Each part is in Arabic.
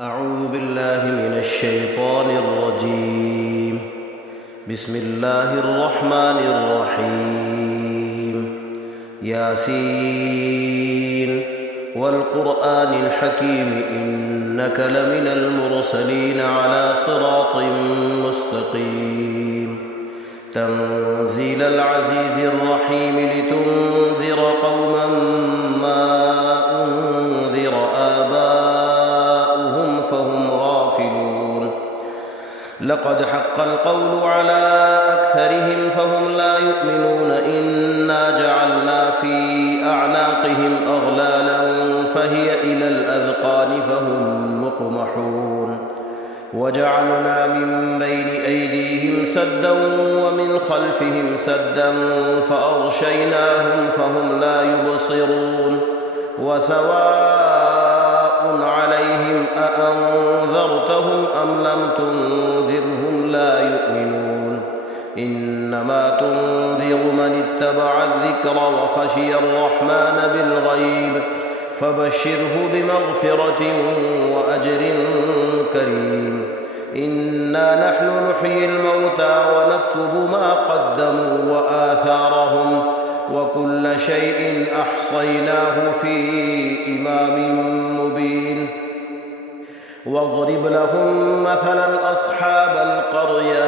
أعوذ بالله من الشيطان الرجيم. بسم الله الرحمن الرحيم. ياسين والقرآن الحكيم إنك لمن المرسلين على صراط مستقيم. تنزيل العزيز الرحيم لتنذر قوما ما أنذر آباؤهم فهم غافلون. لقد حق القول على أكثرهم فهم لا يؤمنون. إنا جعلنا في أعناقهم أغلالا فهي إلى الأذقان فهم مقمحون. وجعلنا من بين أيديهم سدا ومن خلفهم سدا فأغشيناهم فهم لا يبصرون. وسواء عليهم أأنذرتهم أم لم تنذرهم لا يؤمنون. إنما تنذر من اتبع الذكر وخشي الرحمن بالغيب فبشره بمغفرة وأجر كريم. إنا نحن نحيي الموتى ونكتب ما قدموا وآثارهم وكل شيء أحصيناه في إمام مبين. واضرب لهم مثلا أصحاب القرية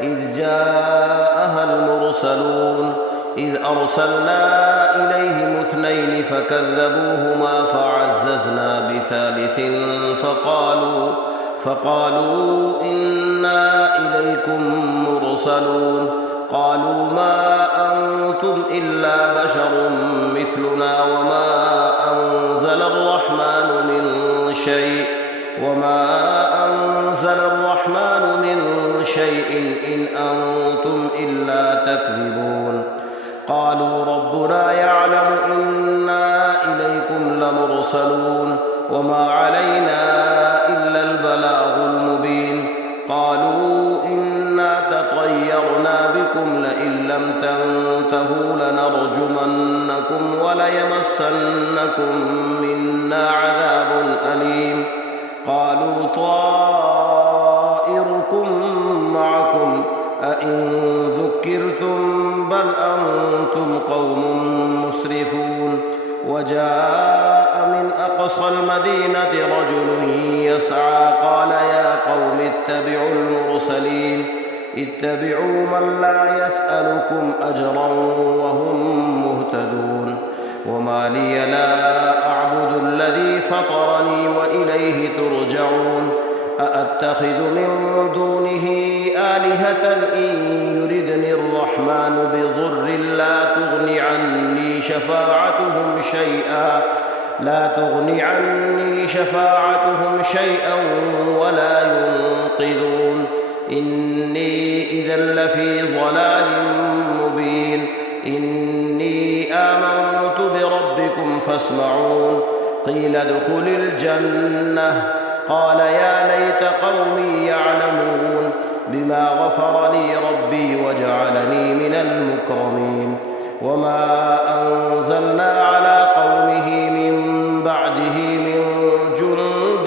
إذ جاءها المرسلون إذ أرسلنا إليهم اثنين فكذبوهما فعززنا بثالث فقالوا إنا إليكم مرسلون. قالوا ما أنتم إلا بشر مثلنا وما أنزل الرحمن من شيء إن أنتم إلا تكذبون. قالوا ربنا يعلم إنا إليكم لمرسلون وما علينا إلا البلاغ المبين. قالوا إنا تطيرنا بكم لئن لم تنتهوا لنرجمنكم وليمسنكم منا عذاب أليم. قالوا طائركم معكم أئن ذكرتم بل أنتم قوم مسرفون. وجاء من أقصى المدينة رجل يسعى قال يا قوم اتبعوا المرسلين اتبعوا من لا يسألكم أجرا وهم مهتدون. وما لي لا أعبد الذي فطرني وإليه ترجعون. أأتخذ من دونه آلهة إن يردني الرحمن بضر لا تغن عني شفاعتهم شيئا ولا ينقذون. إني إذا لفي ضلال مبين. إني آمنت بربكم فاسمعون. قيل ادخل الجنة قال يا ليت قومي يعلمون بما غفر لي ربي وجعلني من المكرمين. وما أنزلنا على قومه من بعده من جند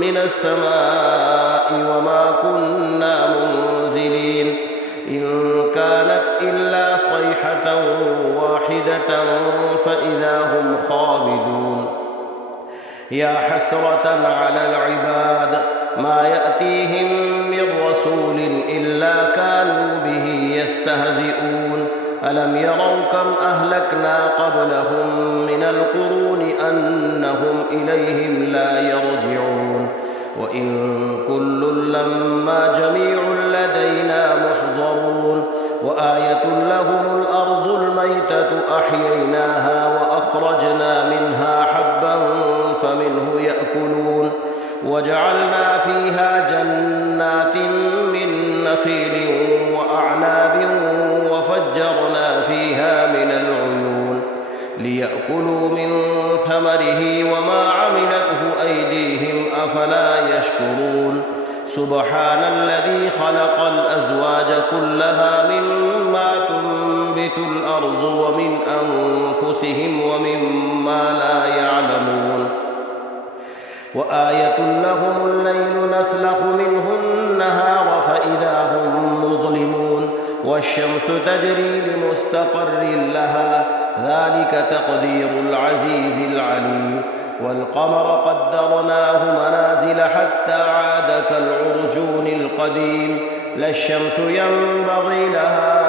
من السماء وما كنا منزلين. إن كانت إلا صيحة واحدة فإذا هم خامدون. يا حسرة على العباد ما يأتيهم من رسول إلا كانوا به يستهزئون. ألم يروا كم أهلكنا قبلهم من القرون أنهم إليهم لا يرجعون. وإن كل لما جميع لدينا محضرون. وآية لهم الأرض الميتة أحييناها وأخرجنا منها حبا فمنه يأكلون. وجعلنا فيها جنات من نخيل وأعناب وفجرنا فيها من العيون ليأكلوا من ثمره وما عملته أيديهم أفلا يشكرون. سبحان الذي خلق الأزواج كلها مما تنبت الأرض ومن أنفسهم ومما لا يعلمون. وآية لهم الليل نسلخ منه النهار فإذا هم مظلمون والشمس تجري لمستقر لها ذلك تقدير العزيز العليم والقمر قدرناه منازل حتى عاد كالعرجون القديم لا الشمس ينبغي لها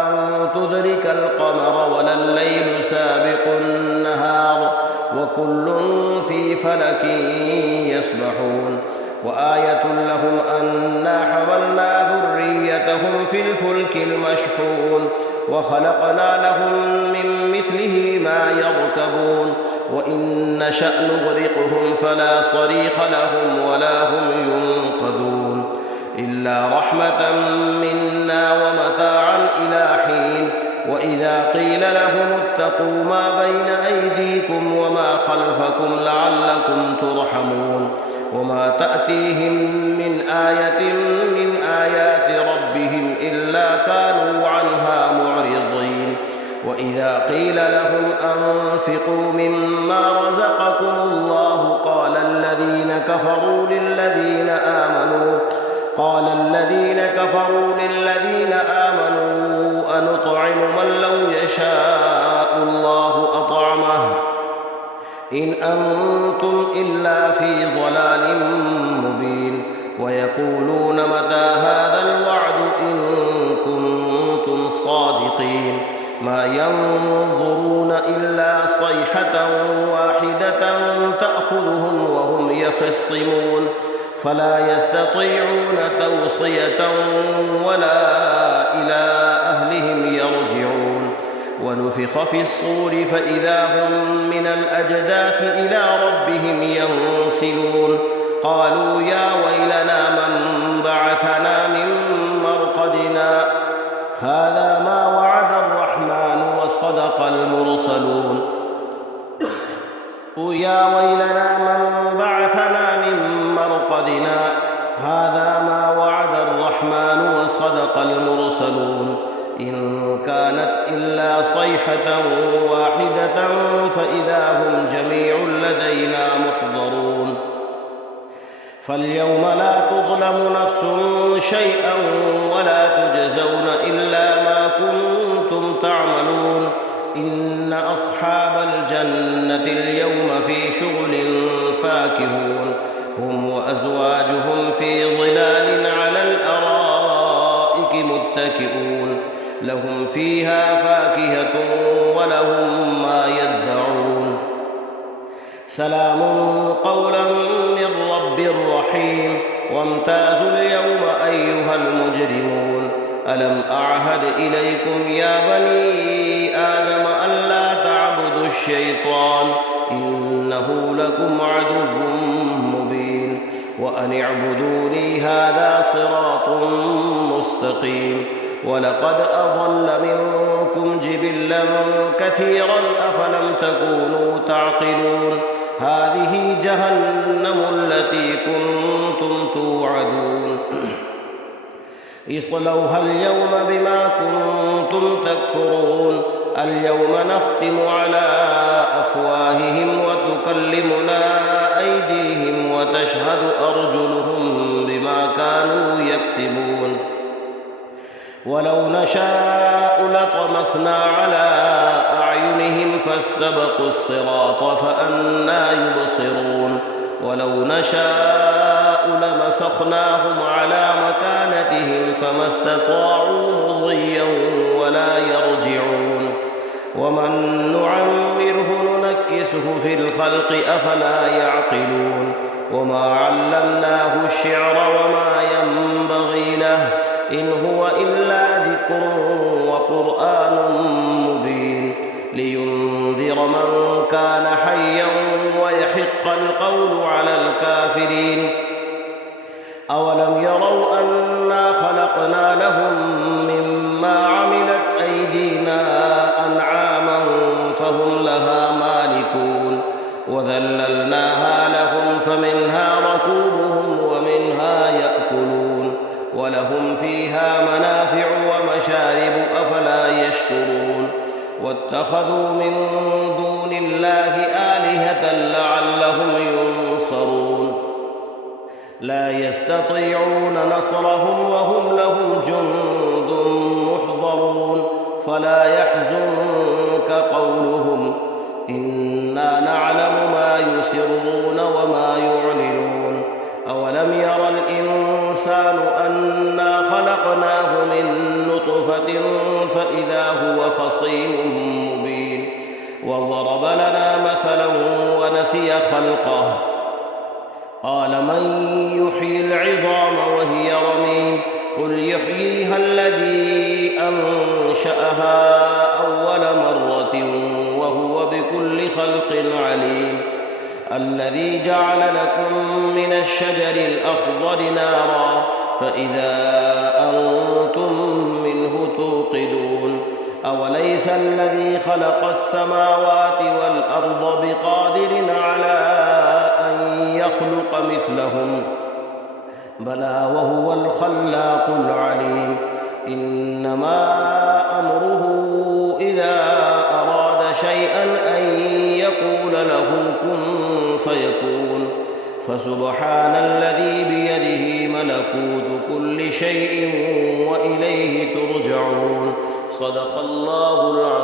أن تدرك القمر ولا الليل سابق النهار وكل في فلك يسبحون وآية لهم أنا حملنا ذريتهم في الفلك المشحون وخلقنا لهم من مثله ما يركبون وإن نشأ نغرقهم فلا صريخ لهم ولا هم ينقذون إلا رحمة منا ومتاعا إلى حين وإذا قيل لهم اتقوا ما بين أيديكم وما خلفكم لعلكم ترحمون وما تأتيهم من آية من آيات ربهم إلا كانوا عنها معرضين وإذا قيل لهم أنفقوا مما رزقكم الله قال الذين كفروا للذين آمنوا أنطعم من لو يشاء الله أطعمه إن أنتم إلا في ضلال مبين ويقولون متى هذا الوعد إن كنتم صادقين ما ينظرون إلا صيحة واحدة تأخذهم وهم يخصمون فلا يستطيعون توصية ولا إلى أهلهم يرجعون ونفخ في الصور فإذا هم من الأجداث إلى ربهم ينسلون قالوا يا ويلنا من بعثنا من مرقدنا هذا ما وعد الرحمن وصدق المرسلون يا ويلنا من بعثنا من مرقدنا هذا ما وعد الرحمن وصدق المرسلون إن كانت إلا صيحة واحدة فإذا هم جميع لدينا محضرون فاليوم لا تظلم نفس شيئا ولا تجزون إلا ما كنتم تعملون إن أصحاب الجنة اليوم في شغل فاكهون هم وأزواجهم في ظلال على الأرائك متكئون لهم فيها فاكهة ولهم ما يدعون سلام قولا من رب رحيم وامتازوا اليوم أيها المجرمون ألم أعهد إليكم يا بني آدم ألا تعبدوا الشيطان إنه لكم عدو مبين وأن اعبدوني هذا صراط مستقيم ولقد أضل منكم جبلا كثيرا أفلم تكونوا تعقلون هذه جهنم التي كنتم توعدون اصلوها اليوم بما كنتم تكفرون اليوم نختم على أفواههم وتكلمنا أيديهم وتشهد أرجلهم بما كانوا يكسبون ولو نشاء لطمسنا على أعينهم فاستبقوا الصراط فأنى يبصرون ولو نشاء لمسخناهم على مكانتهم فما استطاعوا مضيا ولا يرجعون ومن نعمره ننكسه في الخلق أفلا يعقلون وما علمناه الشعر وما ينبغي له إن هو إلا ذكر وقرآن مبين لينذر من كان حيا ويحق القول على الكافرين أولم يروا أنا خلقنا لهم مما عملت أيدينا أنعاما فهم لها مالكون وذللناها لهم فمنها ركوبهم ومنها يأكلون ولهم فيها منافع ومشارب أفلا يشكرون واتخذوا من دون الله آلهة لعلهم ينصرون لا يستطيعون نصرهم وهم لهم جند محضرون فلا يحزنك قولهم إنا نعلم ما يسرون وما يعلنون أولم ير الإنسان أنا خلقناه من نطفة فإذا هو خصيم مبين وضرب لنا مثلا ونسي خلقه قال من يحيي العظام وهي رميم قل يحييها الذي أنشأها أول مرة وهو بكل خلق عليم الذي جعل لكم من الشجر الأخضر نارا فإذا أنتم منه توقدون أوليس الذي خلق السماوات والأرض بقادر على أن يخلق مثلهم بلى وهو الخلاق العليم إنما أمره إذا أراد شيئا أن يقول له كن فيكون فسبحان الذي بيده ملكوت كل شيء وإليه ترجعون صدق الله العظيم.